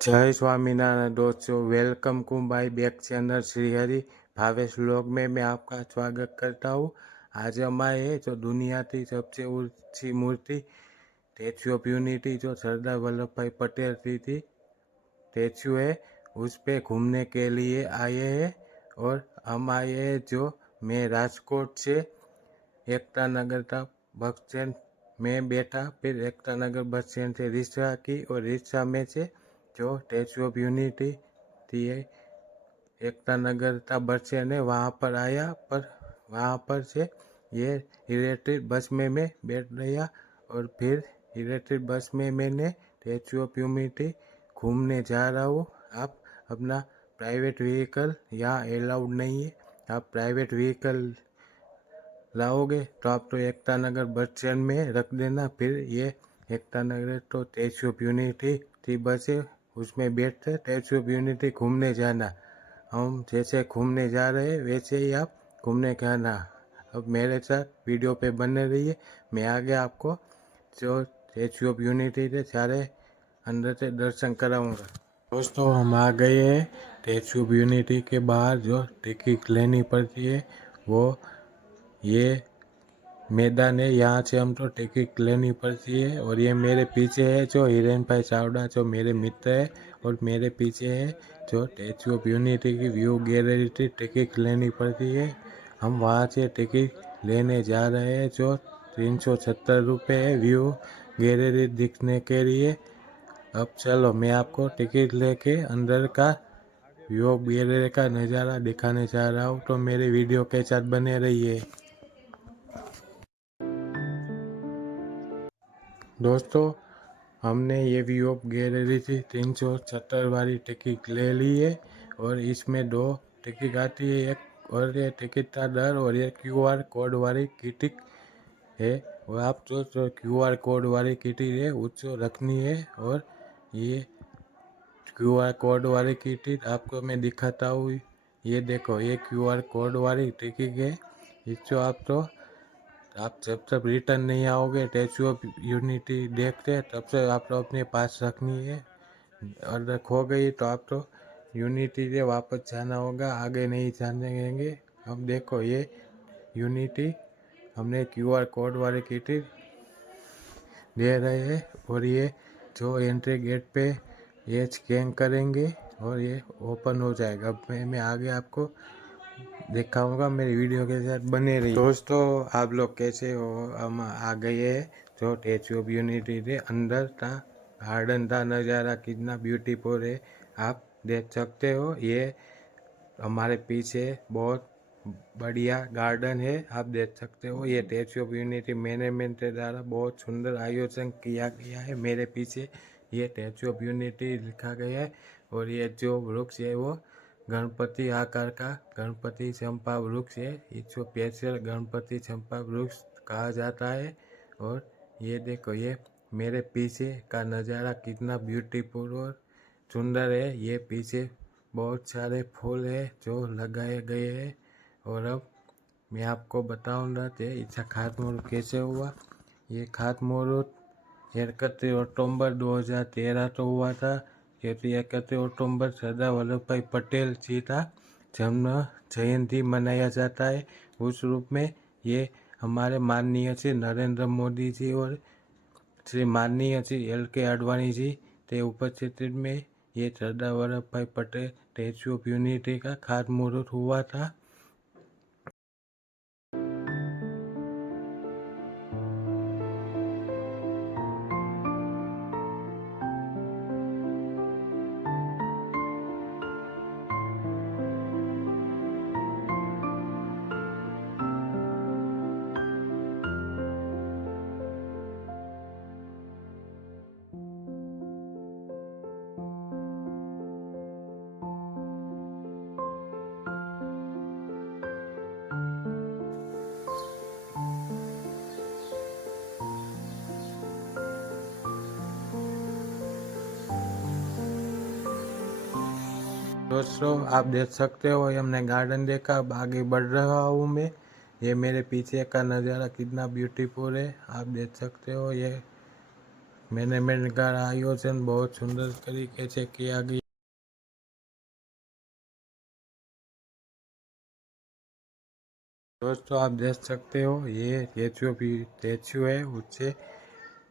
जय स्वामीनारायण दोस्तों, welcome to my back channel Shri Hari Bhavesh vlog में मैं आपका स्वागत करता हूँ। आज हमारे जो दुनिया की सबसे ऊंची मूर्ति स्टैच्यू ऑफ यूनिटी जो सरदार वल्लभ भाई पटेल की थी स्टैच्यू है, उस पे घूमने के लिए आए हैं। और हम आए हैं जो मैं राजकोट से एकता नगर का बस स्टैंड में बैठा, फिर एकता नगर बस स्टैंड से रिक्शा की और रिक्शा में से जो स्टैच्यू ऑफ यूनिटी थी एकता नगर का बस स्टैंड है वहाँ पर आया, पर वहाँ पर से ये इलेक्ट्रिक बस में मैं बैठ गया और फिर इलेक्ट्रिक बस में मैंने स्टैच्यू ऑफ यूनिटी घूमने जा रहा हूँ। आप अपना प्राइवेट व्हीकल यहाँ अलाउड नहीं है। आप प्राइवेट व्हीकल लाओगे तो आप तो एकता नगर बस स्टैंड में रख देना। फिर ये एकता नगर तो स्टैच्यू ऑफ यूनिटी की बस है, उसमें बैठकर स्टैच्यू ऑफ यूनिटी घूमने जाना। हम जैसे घूमने जा रहे हैं वैसे ही आप घूमने जाना। अब मेरे साथ वीडियो पे बने रहिए, मैं आगे आपको जो स्टैच्यू ऑफ यूनिटी के सारे अंदर से दर्शन कराऊंगा। दोस्तों, हम आ गए हैं स्टैच्यू ऑफ यूनिटी के बाहर। जो टिकट लेनी पड़ती है वो ये मैदान है, यहाँ से हम तो टिकट लेनी पड़ती है। और ये मेरे पीछे है जो हिरेन भाई चावड़ा जो मेरे मित्र है, और मेरे पीछे है जो स्टैच्यू ऑफ यूनिटी की व्यू गैलरी की टिकट लेनी पड़ती है। हम वहाँ से टिकट लेने जा रहे हैं जो 370 रुपये है व्यू गैलरी दिखने के लिए। अब चलो मैं आपको टिकट लेके अंदर का व्यू गैलरी का नज़ारा दिखाने जा रहा हूँ, तो मेरे वीडियो के साथ बने रहिए। दोस्तों, हमने ये व्यू ऑफ गैलरी की 370 वाली टिकट ले ली है। और इसमें दो टिकट आती है, एक और ये टिकट का दर और ये क्यूआर कोड वाली टिकट है। और आप जो क्यूआर कोड वाली टिकट है उसको रखनी है। और ये क्यूआर कोड वाली टिकट आपको मैं दिखाता हूँ। ये देखो, ये क्यूआर कोड वाली टिकट है। इसको आप जब तक रिटर्न नहीं आओगे स्टैच्यू ऑफ यूनिटी देखते तब से आप तो अपने पास रखनी है। और खो गई तो आप तो यूनिटी से वापस जाना होगा, आगे नहीं जाने देंगे। अब देखो, ये यूनिटी हमने क्यूआर कोड वाले टिकट दे रहे हैं। और ये जो एंट्री गेट पे ये स्कैन करेंगे और ये ओपन हो जाएगा। अब मैं आगे आपको दिखाऊंगा, मेरी वीडियो के साथ बने रहिए। दोस्तों, आप लोग कैसे हो? हम आ गए हैं जो स्टैच्यू ऑफ यूनिटी के अंदर था। गार्डन का नज़ारा कितना ब्यूटीफुल है आप देख सकते हो। ये हमारे पीछे बहुत बढ़िया गार्डन है, आप देख सकते हो। ये स्टैच्यू ऑफ यूनिटी मैनेजमेंट के द्वारा बहुत सुंदर आयोजन किया गया है। मेरे पीछे ये स्टैच्यू ऑफ यूनिटी लिखा गया है। और ये जो वृक्ष है वो गणपति आकार का गणपति चंपा वृक्ष है। इसको स्पेशल गणपति चंपा वृक्ष कहा जाता है। और ये देखो, ये मेरे पीछे का नज़ारा कितना ब्यूटीफुल और सुंदर है। ये पीछे बहुत सारे फूल है जो लगाए गए हैं। और अब मैं आपको बताऊंगा कि इसका खातमुहूर्त कैसे हुआ। ये खातमुहूर्त 31 अक्टूबर 2013 तो हुआ था, क्योंकि 31 अक्टूबर सरदार वल्लभ भाई पटेल जी का जन्म जयंती मनाया जाता है। उस रूप में ये हमारे माननीय श्री नरेंद्र मोदी जी और श्री माननीय श्री LK आडवाणी जी के उपस्थिति में ये सरदार वल्लभ भाई पटेल स्टैच्यू ऑफ यूनिटी का खातमुहूर्त हुआ था। दोस्तों, आप देख सकते हो, ये हमने गार्डन देखा, अब आगे बढ़ रहा हूँ मैं। ये मेरे पीछे का नज़ारा कितना ब्यूटीफुल है, आप देख सकते हो। ये मैनेजमेंट का आयोजन बहुत सुंदर तरीके से किया गया। दोस्तों आप देख सकते हो ये स्टेचू है, उससे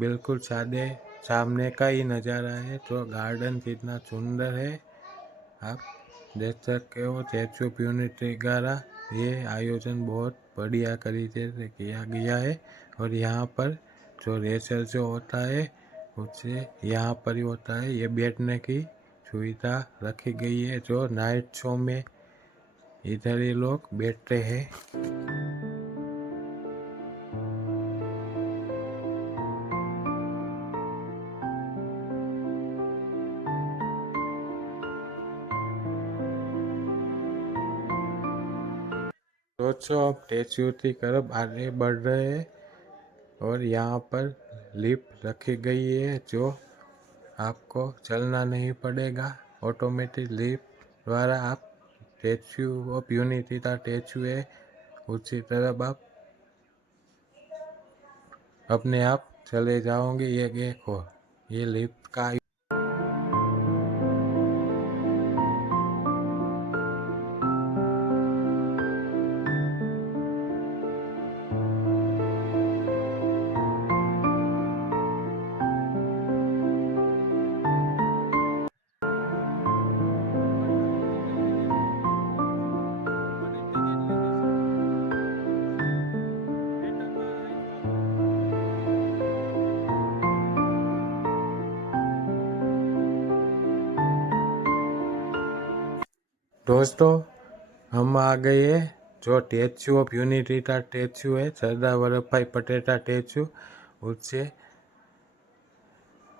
बिल्कुल सामने का ही नज़ारा है। तो गार्डन कितना सुंदर है आप देख सकते हो। स्टैचू ऑफ यूनिटी द्वारा ये आयोजन बहुत बढ़िया तरीके से किया गया है। और यहाँ पर जो रेसर जो होता है उससे यहाँ पर ही होता है। ये बैठने की सुविधा रखी गई है, जो नाइट शो में इधर ही लोग बैठते हैं। दोस्तों अब स्टैचू की तरफ आगे बढ़ रहे हैं और यहाँ पर लिफ्ट रखी गई है, जो आपको चलना नहीं पड़ेगा। ऑटोमेटिक लिफ्ट द्वारा आप स्टैचू ऑफ यूनिटी का स्टैचू है उसी तरफ आप अपने आप चले जाओगे। ये देखो ये लिफ्ट का दोस्तों हम आ गए हैं जो स्टैचू ऑफ यूनिटी का स्टैचू है, सरदार वल्लभ भाई पटेल का स्टैचू, उससे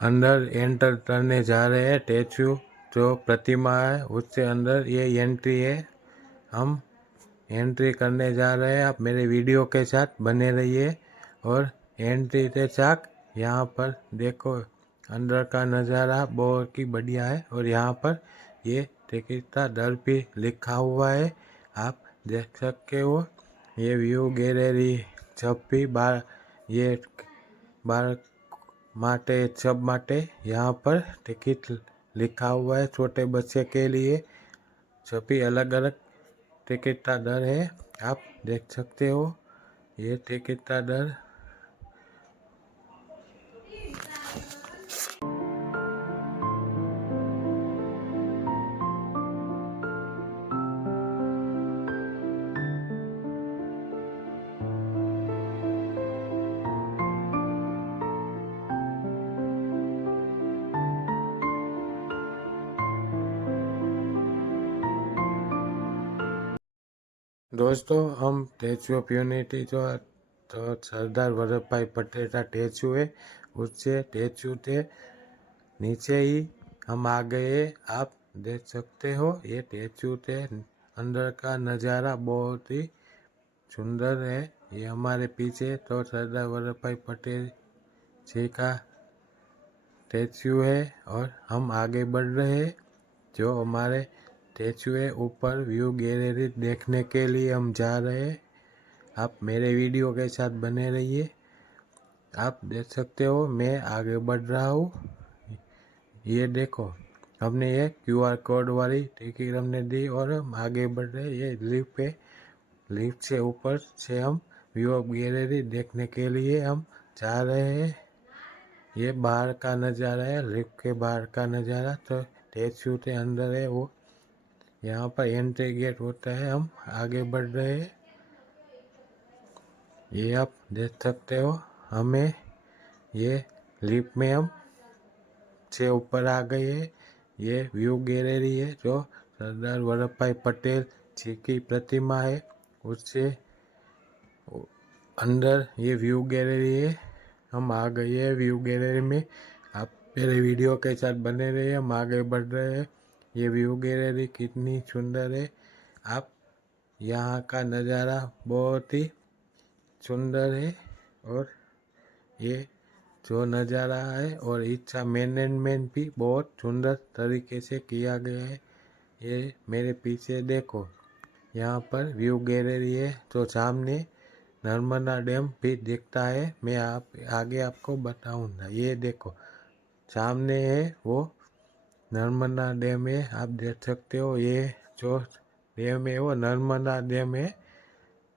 अंदर एंटर करने जा रहे हैं। स्टैचू जो प्रतिमा है उससे अंदर ये एंट्री है, हम एंट्री करने जा रहे हैं। आप मेरे वीडियो के साथ बने रहिए। और एंट्री के साथ यहाँ पर देखो अंदर का नज़ारा बहुत ही बढ़िया है। और यहाँ पर ये टिकट का दर भी लिखा हुआ है, आप देख सकते हो। ये व्यू गैलरी जब भी बार ये बार माटे सब माटे यहाँ पर टिकट लिखा हुआ है। छोटे बच्चे के लिए सभी अलग अलग टिकट का दर है, आप देख सकते हो। ये टिकट का दर दोस्तों हम स्टैचू ऑफ यूनिटी जो तो सरदार वल्लभ भाई पटेल का स्टैचू है, उससे स्टैचू के नीचे ही हम आ गए। आप देख सकते हो ये स्टैचू के अंदर का नज़ारा बहुत ही सुंदर है। ये हमारे पीछे तो सरदार वल्लभ भाई पटेल जी का स्टैचू है और हम आगे बढ़ रहे हैं। जो हमारे स्टैचू है ऊपर व्यू गैलरी देखने के लिए हम जा रहे हैं। आप मेरे वीडियो के साथ बने रहिए। आप देख सकते हो मैं आगे बढ़ रहा हूँ। ये देखो हमने ये QR कोड वाली टिकट हमने दी और हम आगे बढ़ रहे हैं। ये लिफ्ट पे, लिफ्ट से ऊपर से हम व्यू ऑफ गैलरी देखने के लिए हम जा रहे हैं। ये बाहर का नज़ारा है, लिफ्ट के बाहर का नज़ारा। तो स्टैचू के अंदर है वो, यहाँ पर एंट्री गेट होता है। हम आगे बढ़ रहे हैं। ये आप देख सकते हो हमें ये लिफ्ट में हम से ऊपर आ गए हैं। ये व्यू गैलरी है जो सरदार वल्लभ भाई पटेल जी की प्रतिमा है उससे अंदर ये व्यू गैलरी है। हम आ गए हैं व्यू गैलरी में। आप मेरे वीडियो के साथ बने रहिए, हम आगे बढ़ रहे हैं। ये व्यू गैलरी कितनी सुंदर है, आप यहाँ का नज़ारा बहुत ही सुंदर है। और ये जो नज़ारा है और इसका मैनेजमेंट भी बहुत सुंदर तरीके से किया गया है। ये मेरे पीछे देखो यहाँ पर व्यू गैलरी है, तो सामने नर्मदा डैम भी दिखता है। मैं आगे आपको बताऊंगा। ये देखो सामने है वो नर्मदा डैम है, आप देख सकते हो। ये जो डैम है वो नर्मदा डैम है,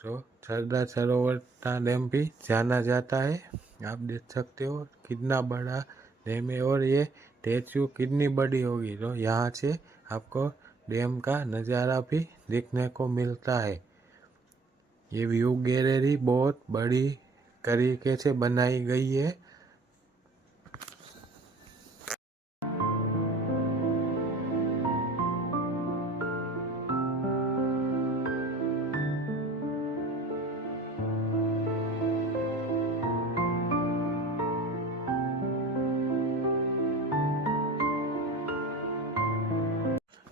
जो सरदार सरोवर का डैम भी जाना जाता है। आप देख सकते हो कितना बड़ा डैम है, और ये स्टैचू कितनी बड़ी होगी। तो यहाँ से आपको डैम का नज़ारा भी देखने को मिलता है। ये व्यू गैलरी बहुत बड़ी तरीके से बनाई गई है।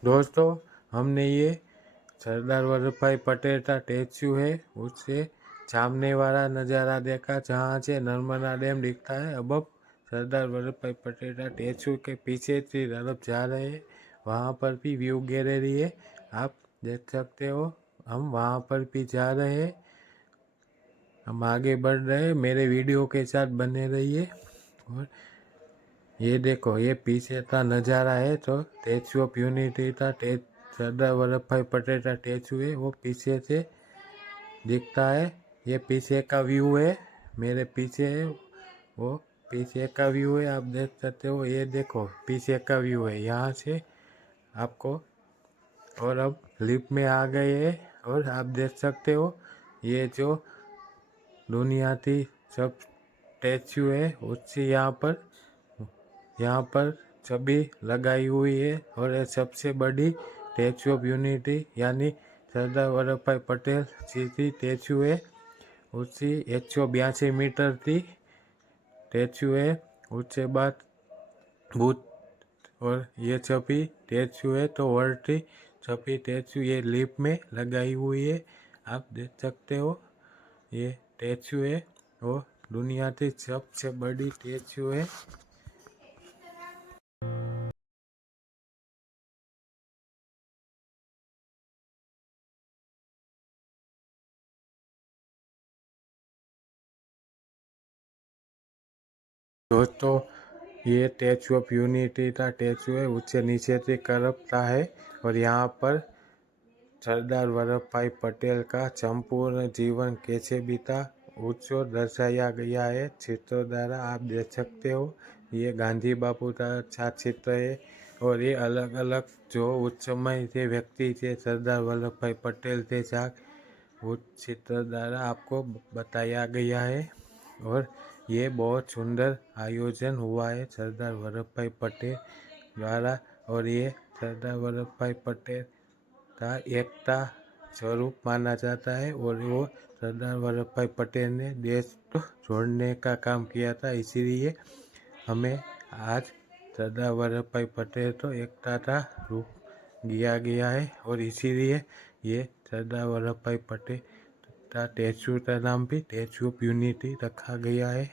दोस्तों, हमने ये सरदार वल्लभ भाई पटेल का स्टैचू है उससे सामने वाला नज़ारा देखा, जहाँ से नर्मदा डैम दिखता है। अब सरदार वल्लभ भाई पटेल का स्टैचू के पीछे की तरफ जा रहे हैं। वहाँ पर भी व्यू गैलरी है, आप देख सकते हो। हम वहाँ पर भी जा रहे हैं, हम आगे बढ़ रहे हैं। मेरे वीडियो के साथ बने रहिए। और ये देखो, ये पीछे का नज़ारा है तो स्टैचू ऑफ यूनिटी का सरदार वल्लभ भाई पटेल का स्टैचू है, वो पीछे से दिखता है। ये पीछे का व्यू है, मेरे पीछे है वो पीछे का व्यू है, आप देख सकते हो। ये देखो पीछे का व्यू है यहाँ से आपको। और अब लिफ्ट में आ गए हैं, और आप देख सकते हो ये जो दुनिया की सब स्टैचू है उससे यहाँ पर छवि लगाई हुई है। और ये सबसे बड़ी स्टैचू ऑफ यूनिटी यानी सरदार वल्लभ भाई पटेल जी की स्टैचू है। उसकी 182 मीटर की स्टैचू है। उसके बाद बुद्ध और ये छवि स्टैचू है, तो वर्ल्ड की छवि स्टैचू ये लिफ्ट में लगाई हुई है, आप देख सकते हो। ये स्टैचू है वो दुनिया की सबसे बड़ी स्टैचू है। दोस्तों, ये स्टैचू ऑफ यूनिटी का स्टैचू है, उससे नीचे की तरफ का है। और यहाँ पर सरदार वल्लभ भाई पटेल का संपूर्ण जीवन कैसे बीता उसको दर्शाया गया है चित्रों द्वारा, आप देख सकते हो। ये गांधी बापू का अच्छा चित्र है। और ये अलग अलग जो उस समय के व्यक्ति थे सरदार वल्लभ भाई पटेल थे साथ, उस चित्र द्वारा आपको बताया गया है। और ये बहुत सुंदर आयोजन हुआ है सरदार वल्लभ भाई पटेल द्वारा। और ये सरदार वल्लभ भाई पटेल का एकता स्वरूप माना जाता है। और वो सरदार वल्लभ भाई पटेल ने देश को जोड़ने का काम किया था, इसीलिए हमें आज सरदार वल्लभ भाई पटेल तो एकता का रूप दिया गया है। और इसीलिए ये सरदार वल्लभ भाई पटेल का स्टैचू का नाम भी स्टैचू ऑफ यूनिटी रखा गया है।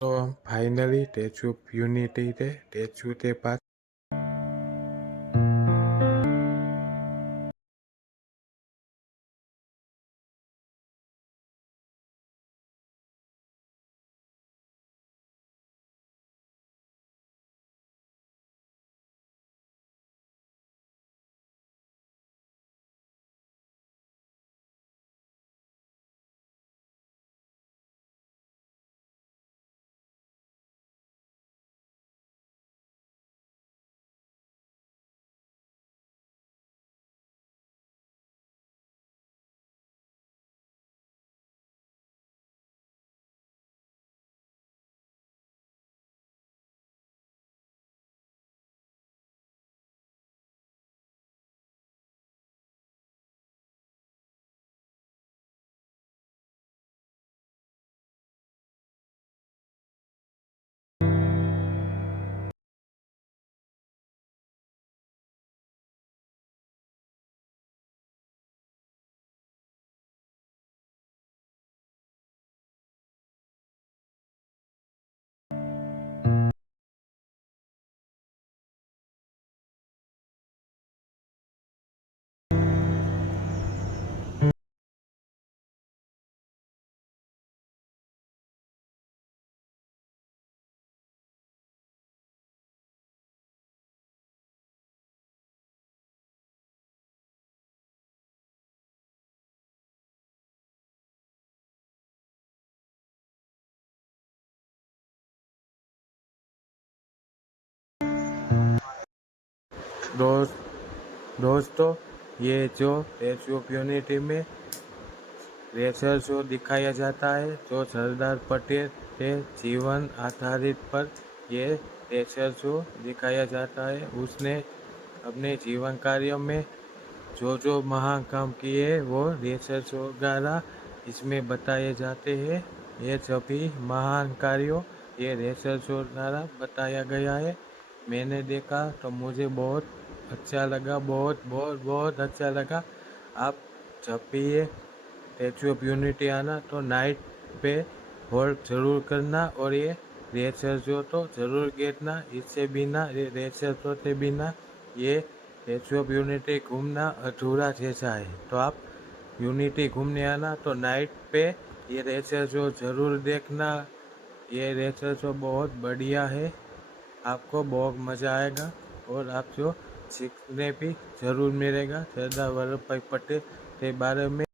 तो हम फाइनली स्टैचू ऑफ यूनिटी थे स्टैचू के पास दोस्तों ये जो स्टैचू ऑफ यूनिटी में रेसर शो दिखाया जाता है, जो सरदार पटेल के जीवन आधारित पर ये रेसर शो दिखाया जाता है। उसने अपने जीवन कार्य में जो महान काम किए वो रेसर शो द्वारा इसमें बताए जाते हैं। ये सभी महान कार्यों ये रेसर शो द्वारा बताया गया है। मैंने देखा तो मुझे बहुत अच्छा लगा, बहुत बहुत बहुत अच्छा लगा। आप जब भी ये स्टैचू ऑफ यूनिटी आना तो नाइट पे होल्ड ज़रूर करना और ये रेसर शो तो ज़रूर देखना। इससे बिना रेसर शो से बिना ये स्टैचू ऑफ यूनिटी घूमना अधूरा जैसा है। तो आप यूनिटी घूमने आना तो नाइट पे ये रेसर शो ज़रूर देखना। ये रेसर शो बहुत बढ़िया है, आपको बहुत मज़ा आएगा और आप जो सीखने भी ज़रूर मिलेगा सरदार वल्लभ भाई पटेल के बारे में।